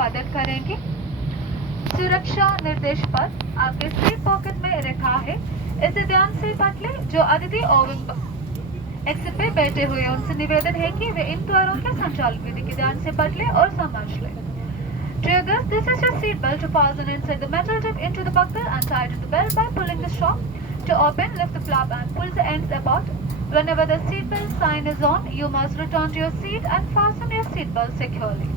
मदद करेंगी। सुरक्षा निर्देश पत्र आपके सीट पॉकेट में रखा है, इसे ध्यान से पढ़ लें। जो अतिथि ओविंग एक्सिट पे बैठे हुए उनसे निवेदन है कि वे इन द्वारों के संचालन विधि की ध्यान से पढ़ लें और समझ लें। Dear guests, this is your seat belt to fasten inside the metal tip into the buckle and tighten the belt by pulling the strap. To open, lift the flap and pull the ends apart. Whenever the seatbelt sign is on, you must return to your seat and fasten your seatbelt securely.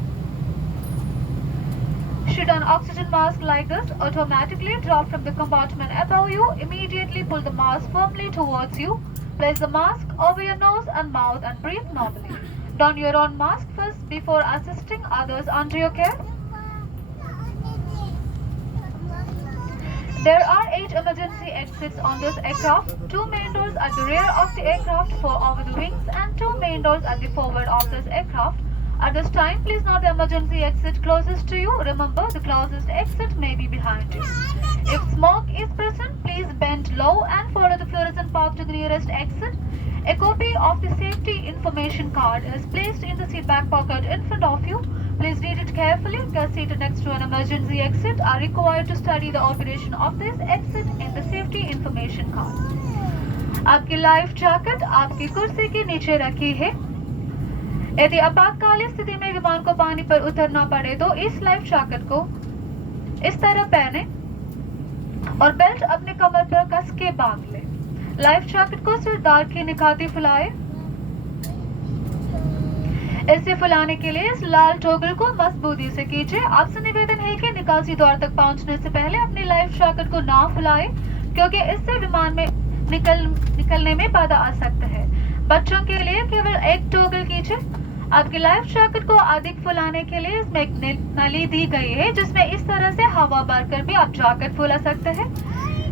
Should an oxygen mask like this automatically drop from the compartment above you, immediately pull the mask firmly towards you. Place the mask over your nose and mouth and breathe normally. Don your own mask first before assisting others under your care. There are 8 emergency exits on this aircraft, 2 main doors at the rear of the aircraft, 4 over the wings and 2 main doors at the forward of this aircraft. At this time, please note the emergency exit closest to you. Remember, the closest exit may be behind you. If smoke is present, please bend low and follow the fluorescent path to the nearest exit. A copy of the safety information card is placed in the seat back pocket in front of you. Please read it carefully. Guests seated next to an emergency exit are required to study the operation of this exit in the safety information card. आपकी life jacket आपकी कुर्सी के नीचे रखी है। यदि आपातकालीन स्थिति में विमान को पानी पर उतरना पड़े तो इस लाइफ जैकेट को इस तरह पहने और बेल्ट अपने कमर पर कस के बांध ले। लाइफ जैकेट को सिरदार की निकाती फुलाए। इसे फुलाने के लिए इस लाल टॉगल को मजबूती से कीजिए। आपसे निवेदन है कि निकासी द्वार तक पहुंचने से पहले अपनी लाइफ जैकेट को ना फुलाए, क्योंकि इससे विमान में निकलने में बाधा आ सकता है। बच्चों के लिए केवल एक टॉगल कीजिए। आपकी लाइफ जैकेट को अधिक फुलाने के लिए इसमें एक नली दी गई है, जिसमें इस तरह से हवा भरकर भी आप जैकेट फुला सकते हैं।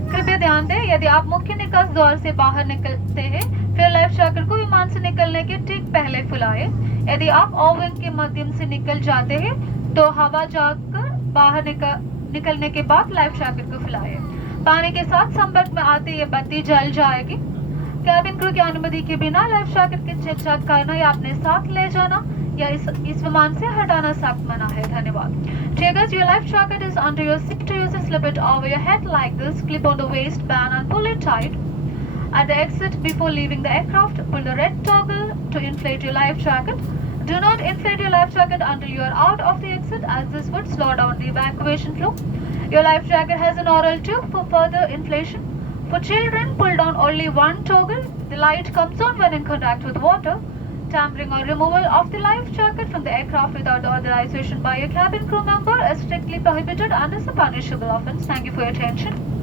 कृपया ध्यान दें, यदि आप मुख्य निकास द्वार से बाहर निकलते हैं, फिर लाइफ जैकेट को विमान से निकलने के ठीक पहले फुलाएं। यदि आप ओविंग के माध्यम से निकल जाते हैं, तो हवा जाकर बाहर निकलने के बाद लाइफ जैकेट को फुलाएं। पानी के साथ संपर्क में आते ये बत्ती जल जाएगी। कैबिन क्रू की अनुमति के बिना लाइफ जैकेट के चेक करना या अपने साथ ले जाना या इस विमान से हटाना सख्त मना है। धन्यवाद। Take your life jacket is under your seat. To use it, slip it over your head like this. Clip on the waistband and pull it tight. At the exit, before leaving the aircraft, pull the red toggle to inflate your life jacket. Do not inflate your life jacket until you are out of the exit, as this would slow down the evacuation flow. Your life jacket has an oral tube for further inflation. For children, pull down only one toggle. The light comes on when in contact with water. Tampering or removal of the life jacket from the aircraft without the authorization by a cabin crew member is strictly prohibited and is a punishable offense. Thank you for your attention.